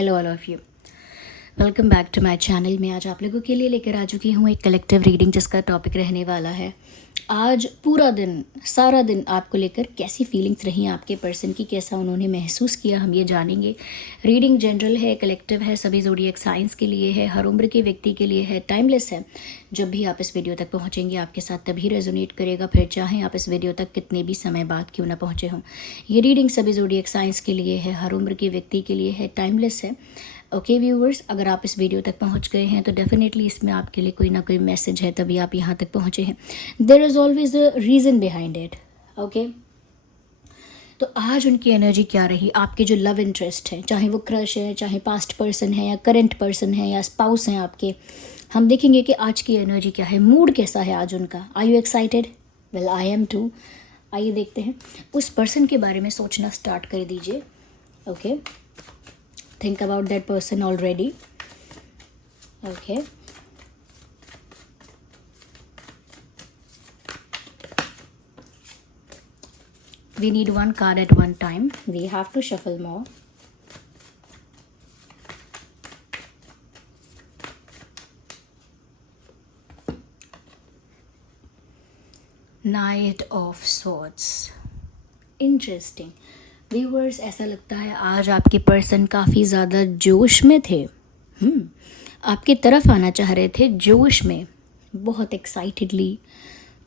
Hello all of you, welcome back to my channel. मैं आज आप लोगों के लिए लेकर आ चुकी हूँ एक कलेक्टिव रीडिंग जिसका टॉपिक रहने वाला है आज पूरा दिन, सारा दिन आपको लेकर कैसी फीलिंग्स रही आपके पर्सन की, कैसा उन्होंने महसूस किया, हम ये जानेंगे। रीडिंग जनरल है, कलेक्टिव है, सभी ज़ोडिएक साइंस के लिए है, हर उम्र के व्यक्ति के लिए है, टाइमलेस है। जब भी आप इस वीडियो तक पहुँचेंगे आपके साथ तभी रेजोनेट करेगा, फिर चाहें आप इस वीडियो तक कितने भी समय बाद क्यों ना पहुँचे हों। ये रीडिंग सभी ज़ोडिएक साइंस के लिए है, हर उम्र के व्यक्ति के लिए है, टाइमलेस है। ओके व्यूअर्स, अगर आप इस वीडियो तक पहुंच गए हैं तो डेफिनेटली इसमें आपके लिए कोई ना कोई मैसेज है, तभी आप यहाँ तक पहुँचे हैं। There is always a reason behind it. Okay, तो आज उनकी एनर्जी क्या रही, आपके जो लव इंटरेस्ट है, चाहे वो क्रश है, चाहे पास्ट पर्सन है या करंट पर्सन है या स्पाउस हैं आपके, हम देखेंगे कि आज की एनर्जी क्या है, मूड कैसा है आज उनका। Are you excited? Well I am too. आइए देखते हैं, उस पर्सन के बारे में सोचना स्टार्ट कर दीजिए। Okay, think about that person already. Okay, we need one card at one time, we have to shuffle more. Knight of Swords, interesting viewers. ऐसा लगता है आज आपके पर्सन काफ़ी ज़्यादा जोश में थे। आपकी तरफ आना चाह रहे थे जोश में, बहुत एक्साइटेडली,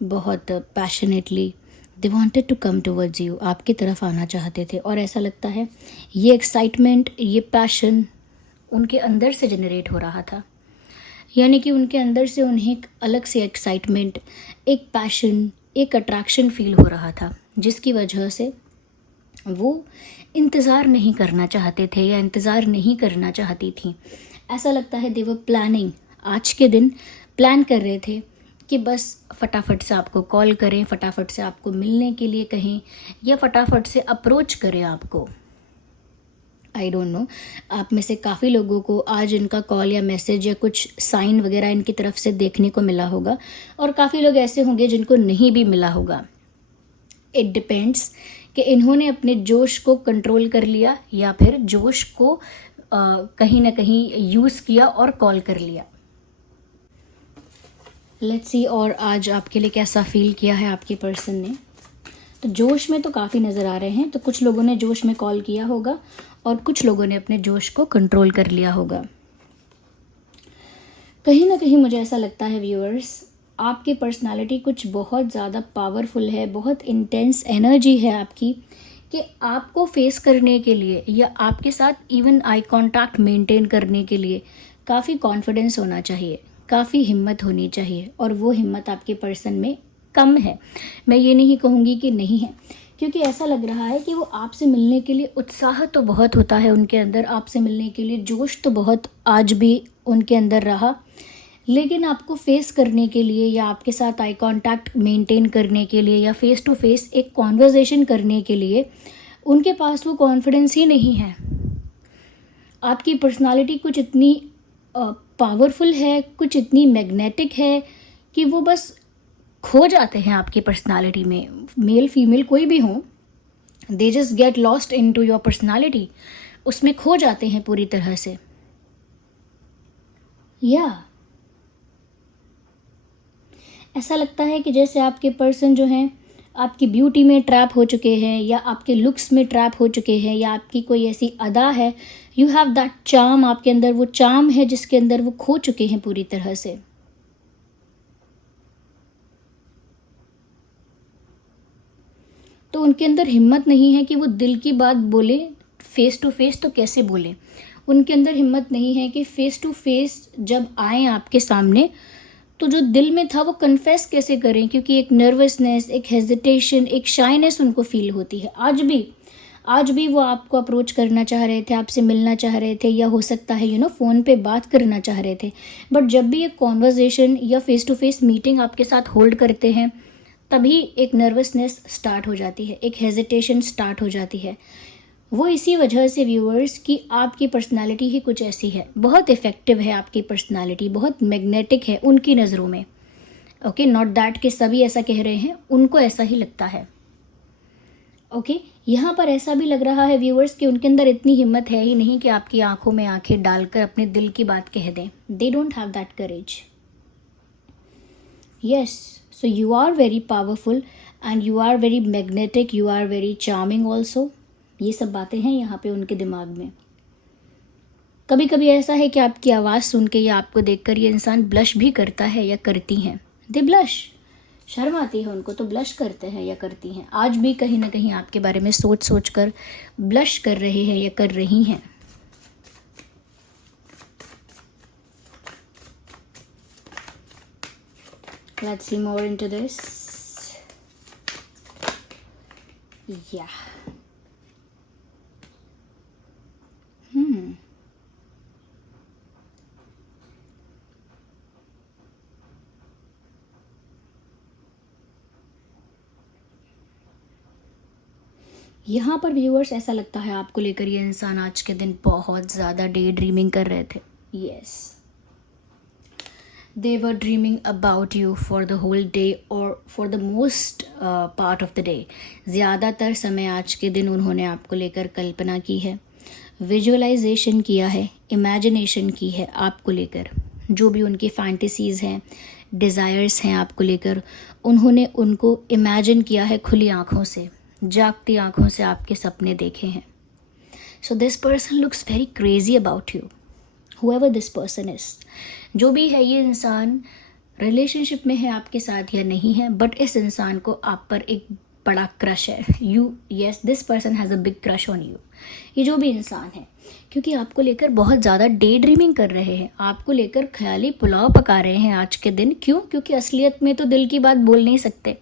बहुत passionately they wanted to come towards you, आपकी तरफ आना चाहते थे। और ऐसा लगता है ये एक्साइटमेंट, ये पैशन उनके अंदर से जनरेट हो रहा था, यानी कि उनके अंदर से उन्हें एक अलग से एक्साइटमेंट, एक पैशन, एक अट्रैक्शन फील हो रहा था, जिसकी वजह से वो इंतज़ार नहीं करना चाहते थे या इंतज़ार नहीं करना चाहती थी। ऐसा लगता है दे वर प्लानिंग, आज के दिन प्लान कर रहे थे कि बस फटाफट से आपको कॉल करें, फटाफट से आपको मिलने के लिए कहें या फटाफट से अप्रोच करें आपको। आई डोंट नो, आप में से काफ़ी लोगों को आज इनका कॉल या मैसेज या कुछ साइन वगैरह इनकी तरफ से देखने को मिला होगा, और काफ़ी लोग ऐसे होंगे जिनको नहीं भी मिला होगा। इट डिपेंड्स कि इन्होंने अपने जोश को कंट्रोल कर लिया या फिर जोश को कहीं ना कहीं यूज़ किया और कॉल कर लिया। लेट्स सी, और आज आपके लिए कैसा फील किया है आपके पर्सन ने। तो जोश में तो काफ़ी नज़र आ रहे हैं, तो कुछ लोगों ने जोश में कॉल किया होगा और कुछ लोगों ने अपने जोश को कंट्रोल कर लिया होगा। कहीं ना कहीं मुझे ऐसा लगता है व्यूअर्स, आपकी पर्सनालिटी कुछ बहुत ज़्यादा पावरफुल है, बहुत इंटेंस एनर्जी है आपकी, कि आपको फेस करने के लिए या आपके साथ इवन आई कांटेक्ट मेंटेन करने के लिए काफ़ी कॉन्फिडेंस होना चाहिए, काफ़ी हिम्मत होनी चाहिए, और वो हिम्मत आपके पर्सन में कम है। मैं ये नहीं कहूँगी कि नहीं है, क्योंकि ऐसा लग रहा है कि वो आपसे मिलने के लिए उत्साह तो बहुत होता है उनके अंदर, आपसे मिलने के लिए जोश तो बहुत आज भी उनके अंदर रहा, लेकिन आपको फेस करने के लिए या आपके साथ आई कांटेक्ट मेंटेन करने के लिए या फेस टू फेस एक कॉन्वर्सेशन करने के लिए उनके पास वो कॉन्फिडेंस ही नहीं है। आपकी पर्सनालिटी कुछ इतनी पावरफुल है, कुछ इतनी मैग्नेटिक है कि वो बस खो जाते हैं आपकी पर्सनालिटी में। मेल फीमेल कोई भी हो, they just get lost into your personality, उसमें खो जाते हैं पूरी तरह से। ऐसा लगता है कि जैसे आपके पर्सन जो हैं आपकी ब्यूटी में ट्रैप हो चुके हैं, या आपके लुक्स में ट्रैप हो चुके हैं, या आपकी कोई ऐसी अदा है, यू हैव दैट चार्म, आपके अंदर वो चार्म है जिसके अंदर वो खो चुके हैं पूरी तरह से। तो उनके अंदर हिम्मत नहीं है कि वो दिल की बात बोले, फेस टू फेस तो कैसे बोले। उनके अंदर हिम्मत नहीं है कि फेस टू फेस जब आए आपके सामने तो जो दिल में था वो कन्फेस कैसे करें, क्योंकि एक नर्वसनेस, एक हेजिटेशन, एक शाइनेस उनको फील होती है। आज भी वो आपको अप्रोच करना चाह रहे थे, आपसे मिलना चाह रहे थे, या हो सकता है फ़ोन पे बात करना चाह रहे थे, बट जब भी एक कॉन्वर्सेशन या फेस टू फेस मीटिंग आपके साथ होल्ड करते हैं तभी एक नर्वसनेस स्टार्ट हो जाती है, एक हेजिटेशन स्टार्ट हो जाती है। वो इसी वजह से व्यूअर्स कि आपकी पर्सनालिटी ही कुछ ऐसी है, बहुत इफ़ेक्टिव है आपकी पर्सनालिटी, बहुत मैग्नेटिक है उनकी नज़रों में। ओके, नॉट दैट कि सभी ऐसा कह रहे हैं, उनको ऐसा ही लगता है। ओके, यहाँ पर ऐसा भी लग रहा है व्यूअर्स कि उनके अंदर इतनी हिम्मत है ही नहीं कि आपकी आंखों में आंखें डालकर अपने दिल की बात कह दें. They don't have that courage. Yes, so you are very powerful and you are very magnetic, you are very charming also. ये सब बातें हैं यहाँ पे उनके दिमाग में. कभी कभी ऐसा है कि आपकी आवाज़ सुन के या आपको देखकर ये इंसान ब्लश भी करता है या करती हैं. दे ब्लश, शर्म आती है उनको तो ब्लश करते हैं या करती हैं. आज भी कहीं ना कहीं आपके बारे में सोच सोच कर ब्लश कर रहे हैं या कर रही हैं. Let's see more into this. Yeah. यहाँ पर व्यूअर्स ऐसा लगता है आपको लेकर ये इंसान आज के दिन बहुत ज़्यादा डे ड्रीमिंग कर रहे थे. Yes, they were dreaming about you for the whole day or for the most part of the day. ज़्यादातर समय आज के दिन उन्होंने आपको लेकर कल्पना की है, विजुअलाइजेशन किया है, इमेजिनेशन की है आपको लेकर. जो भी उनकी फैंटेसीज़ हैं, डिज़ायर्स हैं आपको लेकर, उन्होंने उनको इमेजिन किया है खुली आँखों से, जागती आँखों से आपके सपने देखे हैं. So this person looks very crazy about you, whoever this person is. जो भी है ये इंसान रिलेशनशिप में है आपके साथ या नहीं है, बट इस इंसान को आप पर एक बड़ा क्रश है. Yes, this person has a big crush on you. ये जो भी इंसान है, क्योंकि आपको लेकर बहुत ज़्यादा डे ड्रीमिंग कर रहे हैं, आपको लेकर ख्याली पुलाव पका रहे हैं आज के दिन. क्यों? क्योंकि असलियत में तो दिल की बात बोल नहीं सकते.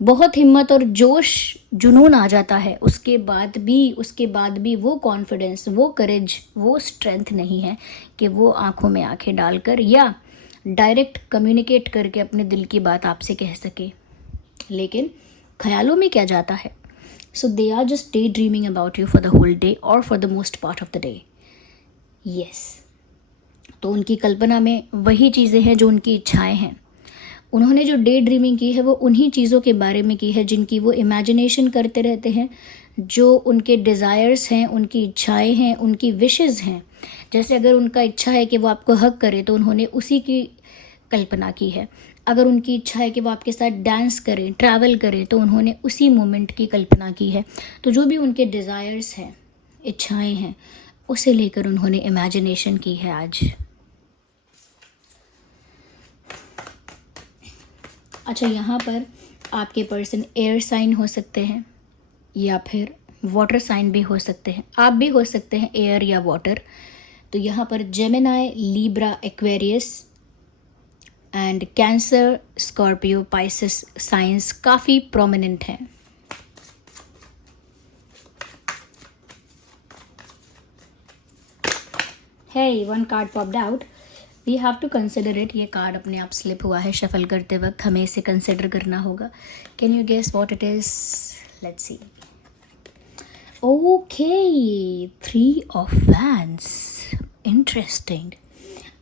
बहुत हिम्मत और जोश जुनून आ जाता है, उसके बाद भी वो कॉन्फिडेंस, वो करेज, वो स्ट्रेंथ नहीं है कि वो आंखों में आंखें डालकर या डायरेक्ट कम्युनिकेट करके अपने दिल की बात आपसे कह सके. लेकिन ख्यालों में क्या जाता है. So they are just day dreaming about you for the whole day और for the most part of the day. Yes, तो उनकी कल्पना में वही चीज़ें हैं जो उनकी इच्छाएं हैं. उन्होंने जो डे ड्रीमिंग की है वो उन्हीं चीज़ों के बारे में की है जिनकी वो इमेजिनेशन करते रहते हैं, जो उनके डिज़ायर्स हैं, उनकी इच्छाएं हैं, उनकी विशेस हैं. जैसे अगर उनका इच्छा है कि वो आपको हग करे तो उन्होंने उसी की कल्पना की है. अगर उनकी इच्छा है कि वो आपके साथ डांस करें, ट्रैवल करें, तो उन्होंने उसी मोमेंट की कल्पना की है. तो जो भी उनके डिज़ायर्स हैं, इच्छाएँ हैं, उसे लेकर उन्होंने इमेजिनेशन की है आज. अच्छा, यहाँ पर आपके पर्सन एयर साइन हो सकते हैं या फिर वाटर साइन भी हो सकते हैं. आप भी हो सकते हैं एयर या वाटर. तो यहाँ पर Gemini, Libra, Aquarius and cancer, Scorpio, Pisces science काफ़ी प्रोमिनेंट हैं. Hey, one card popped out. We have to consider it. ये कार्ड अपने आप स्लिप हुआ है शफल करते वक्त, हमें इसे कंसिडर करना होगा. Can you guess what it is? Let's see. Okay, 3 of wands. Interesting.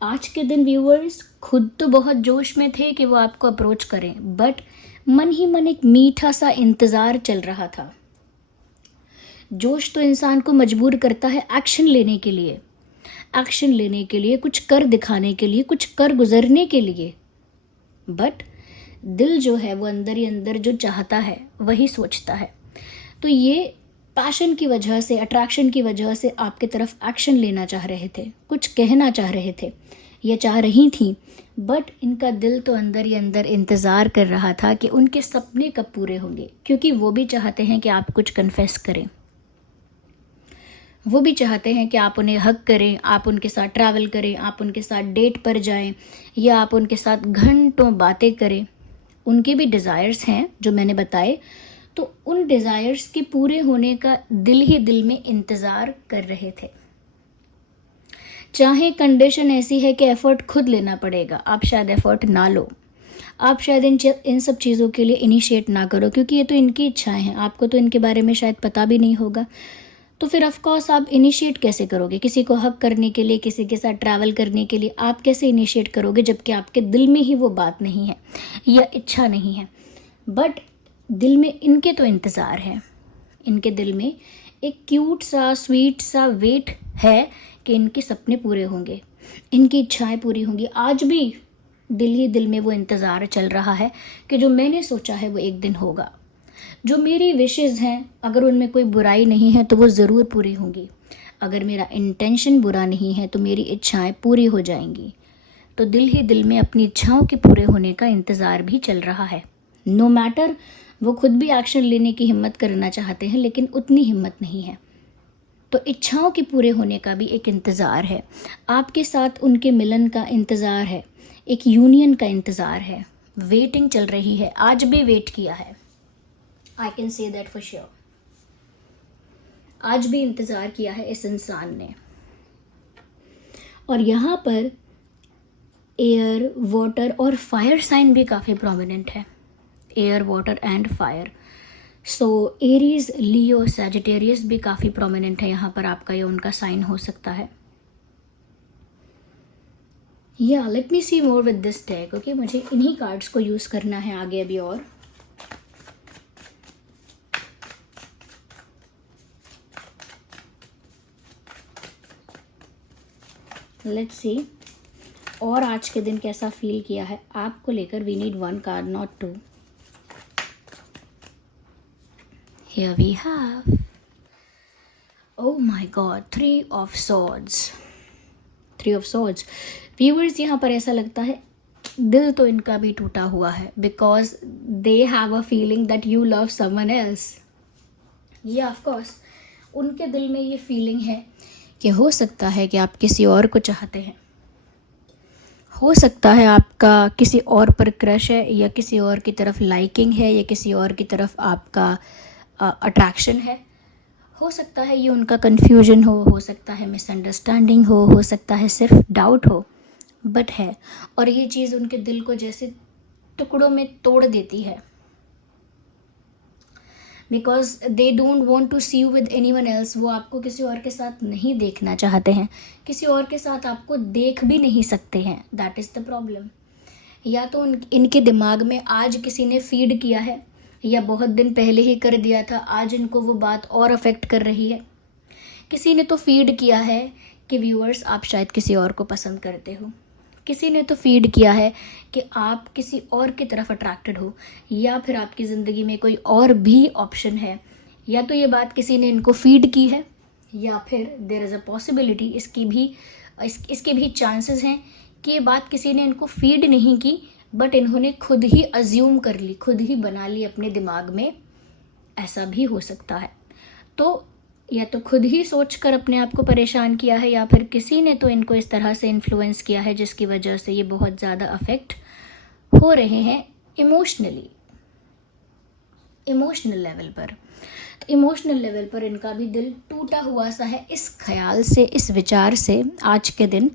आज के दिन व्यूअर्स खुद तो बहुत जोश में थे कि वो आपको अप्रोच करें, बट मन ही मन एक मीठा सा इंतज़ार चल रहा था. जोश तो इंसान को मजबूर करता है एक्शन लेने के लिए, कुछ कर दिखाने के लिए, कुछ कर गुजरने के लिए. बट दिल जो है वो अंदर ही अंदर जो चाहता है वही सोचता है. तो ये पैशन की वजह से, अट्रैक्शन की वजह से आपके तरफ एक्शन लेना चाह रहे थे, कुछ कहना चाह रहे थे, ये चाह रही थी. बट इनका दिल तो अंदर ही अंदर इंतज़ार कर रहा था कि उनके सपने कब पूरे होंगे, क्योंकि वो भी चाहते हैं कि आप कुछ कन्फेस करें. वो भी चाहते हैं कि आप उन्हें हग करें, आप उनके साथ ट्रैवल करें, आप उनके साथ डेट पर जाएं या आप उनके साथ घंटों बातें करें. उनके भी डिज़ायर्स हैं जो मैंने बताए. तो उन डिज़ायर्स के पूरे होने का दिल ही दिल में इंतज़ार कर रहे थे. चाहे कंडीशन ऐसी है कि एफ़र्ट खुद लेना पड़ेगा, आप शायद एफ़र्ट ना लो, आप शायद इन सब चीज़ों के लिए इनिशिएट ना करो, क्योंकि ये तो इनकी इच्छाएं हैं, आपको तो इनके बारे में शायद पता भी नहीं होगा. तो फिर ऑफकोर्स आप इनिशिएट कैसे करोगे? किसी को हक करने के लिए, किसी के साथ ट्रैवल करने के लिए आप कैसे इनिशिएट करोगे जबकि आपके दिल में ही वो बात नहीं है या इच्छा नहीं है. बट दिल में इनके तो इंतज़ार है. इनके दिल में एक क्यूट सा स्वीट सा वेट है कि इनके सपने पूरे होंगे, इनकी इच्छाएं पूरी होंगी। आज भी दिल ही दिल में वो इंतज़ार चल रहा है कि जो मैंने सोचा है वो एक दिन होगा। जो मेरी विशेज़ हैं, अगर उनमें कोई बुराई नहीं है तो वो ज़रूर पूरी होंगी। अगर मेरा इंटेंशन बुरा नहीं है तो मेरी इच्छाएं पूरी हो जाएंगी। तो दिल ही दिल में अपनी इच्छाओं के पूरे होने का इंतज़ार भी चल रहा है। नो मैटर वो खुद भी एक्शन लेने की हिम्मत करना चाहते हैं, लेकिन उतनी हिम्मत नहीं है। तो इच्छाओं के पूरे होने का भी एक इंतज़ार है, आपके साथ उनके मिलन का इंतज़ार है, एक यूनियन का इंतज़ार है, वेटिंग चल रही है। आज भी वेट किया है, I can say that for sure. आज भी इंतज़ार किया है इस इंसान ने। और यहाँ पर एयर, वाटर और फायर साइन भी काफ़ी प्रोमिनेंट है। Air, water and fire. So Aries, Leo, Sagittarius भी काफ़ी प्रोमिनेंट है यहाँ पर। आपका ये उनका साइन हो सकता है। या let me see more with this deck. Okay, मुझे इन्हीं कार्ड्स को यूज़ करना है आगे अभी और। लेट्स सी और आज के दिन कैसा फील किया है आपको लेकर। We need one card, not two. Here we have, oh my god, Three of Swords. Three of Swords. Viewers, यहाँ पर ऐसा लगता है दिल तो इनका भी टूटा हुआ है, because they have a feeling that you love someone else. Yeah, of course, उनके दिल में ये फीलिंग है कि हो सकता है कि आप किसी और को चाहते हैं, हो सकता है आपका किसी और पर क्रश है, या किसी और की तरफ लाइकिंग है, या किसी और की तरफ आपका अट्रैक्शन है। हो सकता है ये उनका कन्फ्यूजन हो सकता है मिसअंडरस्टैंडिंग हो सकता है सिर्फ डाउट हो, बट है। और ये चीज़ उनके दिल को जैसे टुकड़ों में तोड़ देती है, because they don't want to see you with anyone else. वो आपको किसी और के साथ नहीं देखना चाहते हैं, किसी और के साथ आपको देख भी नहीं सकते हैं। That is the problem. या तो इनके दिमाग में आज किसी ने फीड किया है, या बहुत दिन पहले ही कर दिया था, आज इनको वो बात और अफेक्ट कर रही है। किसी ने तो फीड किया है कि व्यूअर्स आप शायद किसी और को पसंद करते हो, किसी ने तो फीड किया है कि आप किसी और की तरफ अट्रैक्टेड हो, या फिर आपकी ज़िंदगी में कोई और भी ऑप्शन है। या तो ये बात किसी ने इनको फीड की है, या फिर देयर इज़ अ पॉसिबिलिटी इसके भी चांसेस हैं कि ये बात किसी ने इनको फीड नहीं की, बट इन्होंने खुद ही अज्यूम कर ली, खुद ही बना ली अपने दिमाग में। ऐसा भी हो सकता है। तो या तो खुद ही सोचकर अपने आप को परेशान किया है, या फिर किसी ने तो इनको इस तरह से इन्फ्लुएंस किया है जिसकी वजह से ये बहुत ज़्यादा अफेक्ट हो रहे हैं इमोशनल लेवल पर। तो इमोशनल लेवल पर इनका भी दिल टूटा हुआ सा है इस ख्याल से, इस विचार से आज के दिन,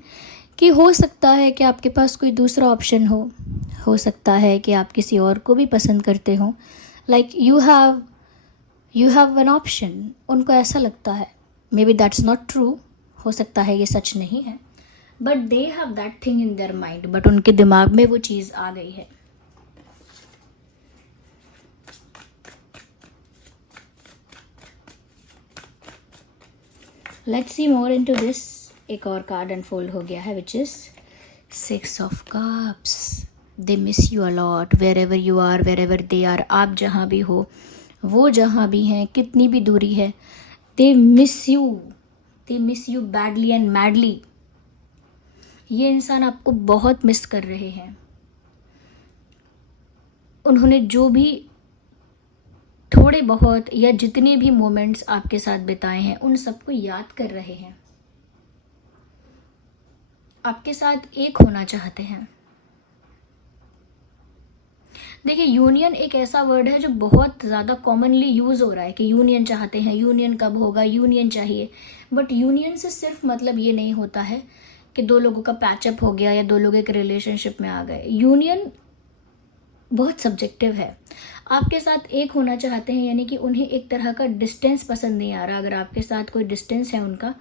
कि हो सकता है कि आपके पास कोई दूसरा ऑप्शन हो सकता है कि आप किसी और को भी पसंद करते हो। Like you have an option. उनको ऐसा लगता है, maybe that's not true, हो सकता है ये सच नहीं है, but they have that thing in their mind. But उनके दिमाग में वो चीज़ आ गई है। Let's see more into this. एक और कार्ड अनफोल्ड हो गया है, which is six of cups. They miss you a lot wherever you are, wherever they are. आप जहाँ भी हो, वो जहाँ भी हैं, कितनी भी दूरी है, दे miss you badly and madly. ये इंसान आपको बहुत मिस कर रहे हैं। उन्होंने जो भी थोड़े बहुत या जितने भी मोमेंट्स आपके साथ बिताए हैं, उन सबको याद कर रहे हैं, आपके साथ एक होना चाहते हैं। देखिए, यूनियन एक ऐसा वर्ड है जो बहुत ज़्यादा कॉमनली यूज़ हो रहा है कि यूनियन चाहते हैं, यूनियन कब होगा, यूनियन चाहिए। बट यूनियन से सिर्फ मतलब ये नहीं होता है कि दो लोगों का पैचअप हो गया या दो लोग एक रिलेशनशिप में आ गए। यूनियन बहुत सब्जेक्टिव है। आपके साथ एक होना चाहते हैं, यानी कि उन्हें एक तरह का डिस्टेंस पसंद नहीं आ रहा। अगर आपके साथ कोई डिस्टेंस है उनका,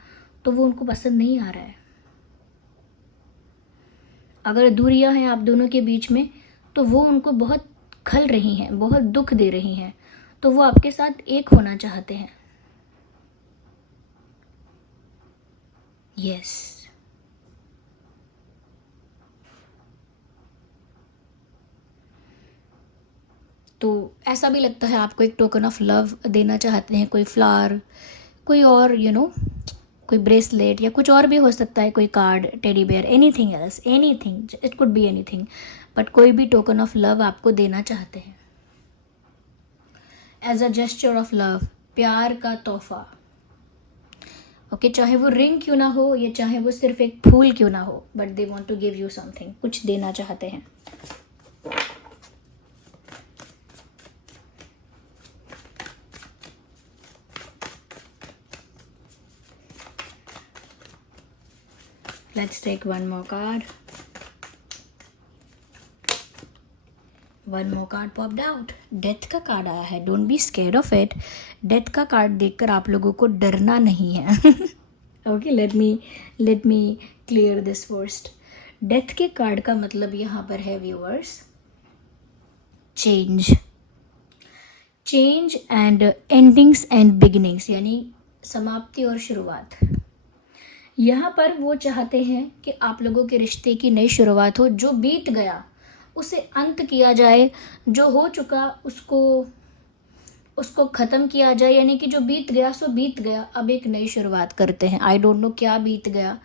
तो वो उनको पसंद नहीं आ रहा है। अगर दूरियां हैं आप दोनों के बीच में, तो वो उनको बहुत खल रही हैं, बहुत दुख दे रही हैं। तो वो आपके साथ एक होना चाहते हैं। यस, तो ऐसा भी लगता है आपको एक टोकन ऑफ लव देना चाहते हैं, कोई फ्लावर, कोई और कोई ब्रेसलेट या कुछ और भी हो सकता है, कोई card, teddy bear, anything else, anything, it could be anything, but कोई भी टोकन ऑफ लव आपको देना चाहते हैं as a gesture of love, प्यार का तोहफा। ओके, चाहे वो रिंग क्यों ना हो या चाहे वो सिर्फ एक फूल क्यों ना हो, but they want to give you something, कुछ देना चाहते हैं। Let's take one more card. One more card popped out. Death का कार्ड आया है। Don't be scared of it. Death का कार्ड देखकर आप लोगों को डरना नहीं है। Okay, let me clear this first. Death के कार्ड का मतलब यहाँ पर है viewers, change and endings and beginnings, यानी समाप्ति और शुरुआत। यहाँ पर वो चाहते हैं कि आप लोगों के रिश्ते की नई शुरुआत हो, जो बीत गया उसे अंत किया जाए, जो हो चुका उसको ख़त्म किया जाए, यानी कि जो बीत गया सो बीत गया, अब एक नई शुरुआत करते हैं। आई डोंट नो क्या बीत गया,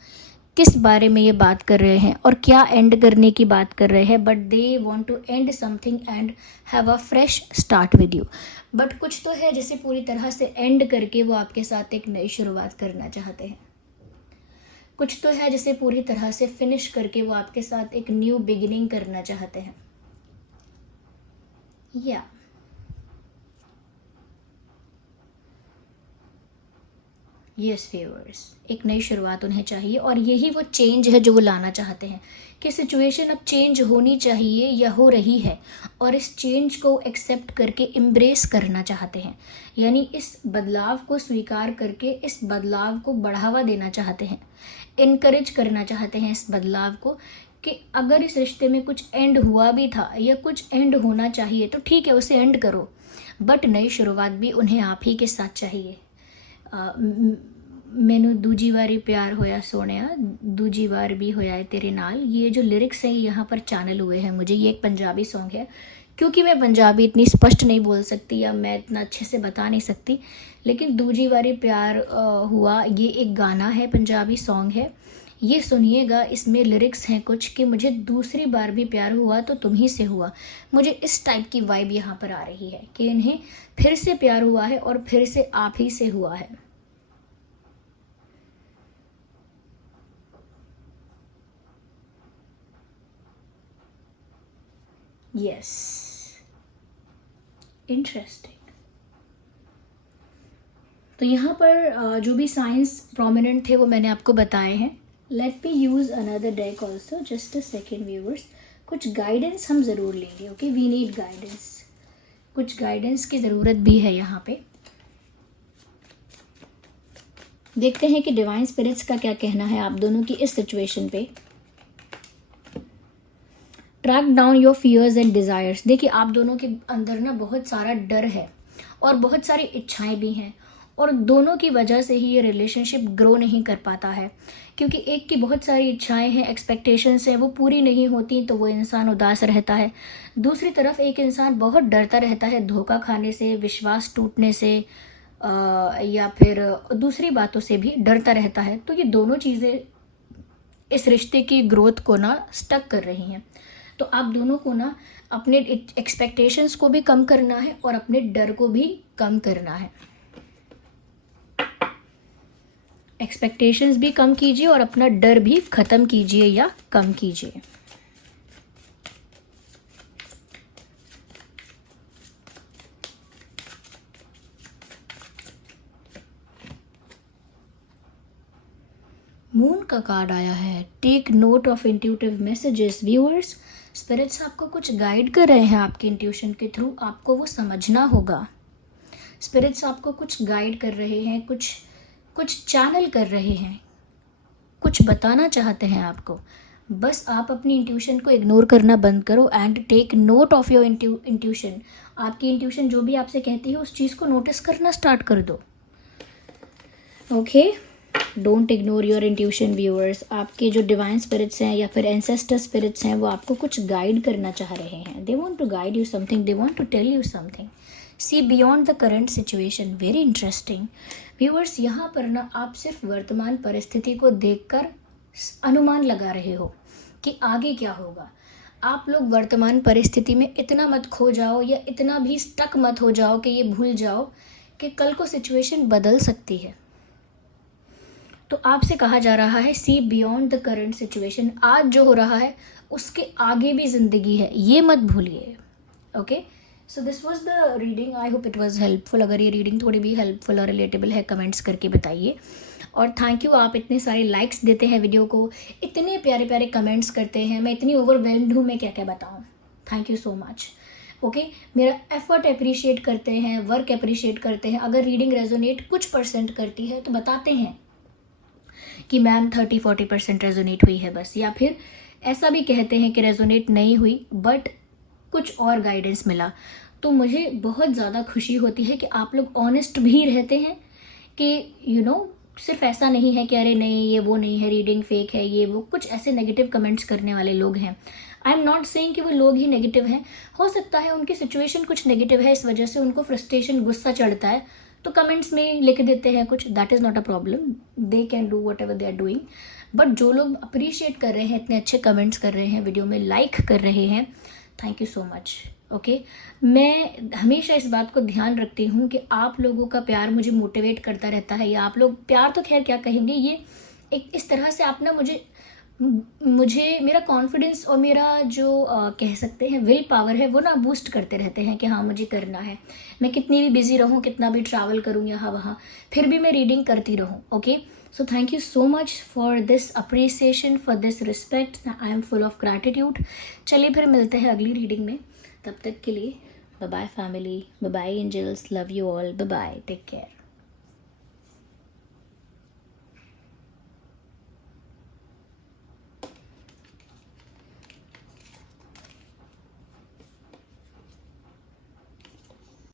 किस बारे में ये बात कर रहे हैं और क्या एंड करने की बात कर रहे हैं, but they want to end something and have a fresh start with you. But कुछ तो है जिसे पूरी तरह से एंड करके वो आपके साथ एक नई शुरुआत करना चाहते हैं। कुछ तो है जिसे पूरी तरह से फिनिश करके वो आपके साथ एक न्यू बिगिनिंग करना चाहते हैं। या यस व्यूअर्स, एक नई शुरुआत उन्हें चाहिए और यही वो चेंज है जो वो लाना चाहते हैं कि सिचुएशन अब चेंज होनी चाहिए या हो रही है, और इस चेंज को एक्सेप्ट करके एम्ब्रेस करना चाहते हैं, यानी इस बदलाव को स्वीकार करके इस बदलाव को बढ़ावा देना चाहते हैं, इनकरेज करना चाहते हैं इस बदलाव को, कि अगर इस रिश्ते में कुछ एंड हुआ भी था या कुछ एंड होना चाहिए तो ठीक है, उसे एंड करो, बट नई शुरुआत भी उन्हें आप ही के साथ चाहिए। मैनू दूजी बारी प्यार होया सोनिया, दूजी बार भी होया है तेरे नाल, ये जो लिरिक्स हैं यहाँ पर चैनल हुए हैं मुझे। ये एक पंजाबी सॉन्ग है, क्योंकि मैं पंजाबी इतनी स्पष्ट नहीं बोल सकती या मैं इतना अच्छे से बता नहीं सकती, लेकिन दूजी बारी प्यार हुआ, ये एक गाना है, पंजाबी सॉन्ग है, ये सुनिएगा। इसमें लिरिक्स हैं कुछ कि मुझे दूसरी बार भी प्यार हुआ तो तुम ही से हुआ। मुझे इस टाइप की वाइब यहाँ पर आ रही है कि इन्हें फिर से प्यार हुआ है और फिर से आप ही से हुआ है। Yes, interesting. तो यहाँ पर जो भी साइंस प्रोमिनेंट थे वो मैंने आपको बताए हैं। Let me use another deck also, just a second viewers. कुछ गाइडेंस हम ज़रूर लेंगे। ओके, वी नीड गाइडेंस, कुछ गाइडेंस की ज़रूरत भी है यहाँ पे। देखते हैं कि डिवाइन स्पिरिट्स का क्या कहना है आप दोनों की इस सिचुएशन पे। Track down your fears and desires. देखिए, आप दोनों के अंदर ना बहुत सारा डर है और बहुत सारी इच्छाएं भी हैं, और दोनों की वजह से ही ये रिलेशनशिप ग्रो नहीं कर पाता है, क्योंकि एक की बहुत सारी इच्छाएं हैं, एक्सपेक्टेशंस हैं, वो पूरी नहीं होती तो वो इंसान उदास रहता है। दूसरी तरफ एक इंसान बहुत डरता रहता है धोखा खाने से, विश्वास टूटने से, या फिर दूसरी बातों से भी डरता रहता है। तो ये दोनों चीज़ें इस रिश्ते की ग्रोथ को ना स्टक कर रही हैं। तो आप दोनों को ना अपने एक्सपेक्टेशंस को भी कम करना है और अपने डर को भी कम करना है। एक्सपेक्टेशंस भी कम कीजिए और अपना डर भी ख़त्म कीजिए या कम कीजिए। मून का कार्ड आया है। Take note of intuitive messages. Viewers, spirits आपको कुछ गाइड कर रहे हैं आपके इंट्यूशन के थ्रू, आपको वो समझना होगा। स्पिरिट्स आपको कुछ गाइड कर रहे हैं, कुछ चैनल कर रहे हैं, कुछ बताना चाहते हैं आपको, बस आप अपनी इंट्यूशन को इग्नोर करना बंद करो and take note of your intuition. आपकी इंट्यूशन जो भी आपसे कहती है उस चीज़ को नोटिस करना स्टार्ट कर दो। Okay, don't ignore your intuition viewers. आपके जो डिवाइन स्पिरिट्स हैं या फिर एंसेस्टर स्पिरिट्स हैं वो आपको कुछ गाइड करना चाह रहे हैं। They want to guide you something, they want to tell you something. See beyond the current situation. Very interesting viewers. यहाँ पर ना आप सिर्फ वर्तमान परिस्थिति को देखकर अनुमान लगा रहे हो कि आगे क्या होगा। आप लोग वर्तमान परिस्थिति में इतना मत खो जाओ या इतना भी स्टक मत हो जाओ कि ये भूल जाओ कि कल को सिचुएशन बदल सकती है। तो आपसे कहा जा रहा है सी बियॉन्ड द करंट सिचुएशन। आज जो हो रहा है उसके आगे भी ज़िंदगी है, ये मत भूलिए। Okay, so this was the reading. I hope it was helpful. अगर ये रीडिंग थोड़ी भी हेल्पफुल और रिलेटेबल है कमेंट्स करके बताइए। और थैंक यू, आप इतने सारे लाइक्स देते हैं वीडियो को, इतने प्यारे प्यारे कमेंट्स करते हैं। मैं इतनी ओवरवेल्म्ड हूँ, मैं क्या क्या बताऊँ। Thank you so much. Okay, मेरा एफर्ट अप्रिशिएट करते हैं, वर्क अप्रिशिएट करते हैं। अगर रीडिंग रेजोनेट कुछ परसेंट करती है तो बताते हैं कि मैम 30-40% रेजोनेट हुई है बस, या फिर ऐसा भी कहते हैं कि रेजोनेट नहीं हुई बट कुछ और गाइडेंस मिला। तो मुझे बहुत ज़्यादा खुशी होती है कि आप लोग ऑनेस्ट भी रहते हैं कि सिर्फ ऐसा नहीं है कि अरे नहीं ये वो नहीं है, रीडिंग फेक है, ये वो कुछ ऐसे नेगेटिव कमेंट्स करने वाले लोग हैं। आई एम नॉट सेइंग कि वो लोग ही नेगेटिव हैं। हो सकता है उनकी सिचुएशन कुछ नेगेटिव है, इस वजह से उनको फ्रस्ट्रेशन, गुस्सा चढ़ता है तो कमेंट्स में लिख देते हैं कुछ। That is not a problem, they can do whatever they are doing. But जो लोग अप्रिशिएट कर रहे हैं, इतने अच्छे कमेंट्स कर रहे हैं, वीडियो में लाइक कर रहे हैं, thank you so much. Okay, मैं हमेशा इस बात को ध्यान रखती हूँ कि आप लोगों का प्यार मुझे मोटिवेट करता रहता है। या आप लोग प्यार तो खैर क्या कहेंगे, ये एक इस तरह से आप ना मुझे मेरा कॉन्फिडेंस और मेरा जो कह सकते हैं विल पावर है वो ना बूस्ट करते रहते हैं कि हाँ मुझे करना है। मैं कितनी भी बिजी रहूँ, कितना भी ट्रैवल करूँ यहाँ वहाँ, फिर भी मैं रीडिंग करती रहूँ। Okay, so thank you so much for this appreciation, for this respect. I am full of gratitude. चलिए फिर मिलते हैं अगली रीडिंग में। तब तक के लिए bye bye family, bye bye angels, love you all, bye bye, take care.